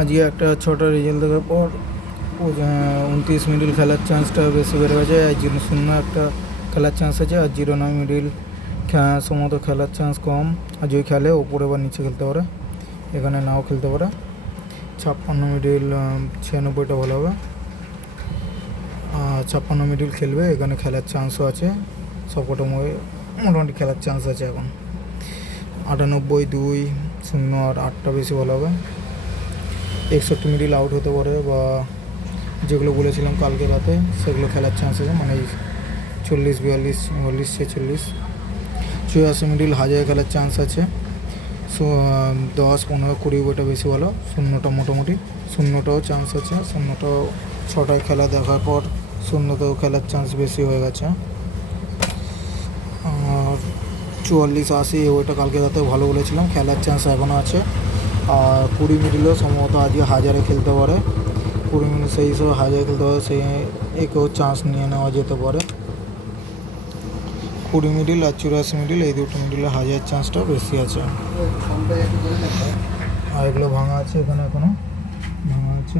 আজকে একটা ছটা রেজাল্ট দেখার পর 29 মিডল খেলার চান্সটা বেশি বেড়ে গেছে। আর 0-0 একটা খেলার চান্স আছে, আর 0-9 মিডল সম্ভবত খেলার চান্স কম। আর যদি খেলে ওপরে বা নিচে খেলতে পারে, এখানে নাও খেলতে পারে। 56 মিডল 96টা ভালো হবে। 56 মিডল খেলবে, এখানে খেলার চান্সও আছে। সবকটা মোটামুটি খেলার চান্স আছে এখন। 98-2-0 আর 8টা বেশি ভালো হবে। 61 মিডল আউট হতে পারে, বা যেগুলো বলেছিলাম কালকে রাতে সেগুলো খেলার চান্স আছে, মানে 40-42, 44-46। 84 মিডল হাজারে খেলার চান্স আছে। 10, 15, 20 বইটা বেশি ভালো। 0টা মোটামুটি, 0টাও চান্স আছে। 0টাও 6টায় খেলা দেখার পর 0তেও খেলার চান্স বেশি হয়ে গেছে। আর 44-80 ওইটা কালকে রাতে ভালো বলেছিলাম, খেলার চান্স এখনও আছে। আর 20 মিডলও সম্ভবত আজকে হাজারে খেলতে পারে। 20 মিনিট সেই হিসেবে হাজারে খেলতে পারে, সেই একেও চান্স নিয়ে নেওয়া যেতে পারে। 20 মিডল আর 84 মিডল, এই দুটো মিডলে হাজার চান্সটা বেশি আছে। আর এগুলো ভাঙা আছে, এখানে এখনও ভাঙা আছে।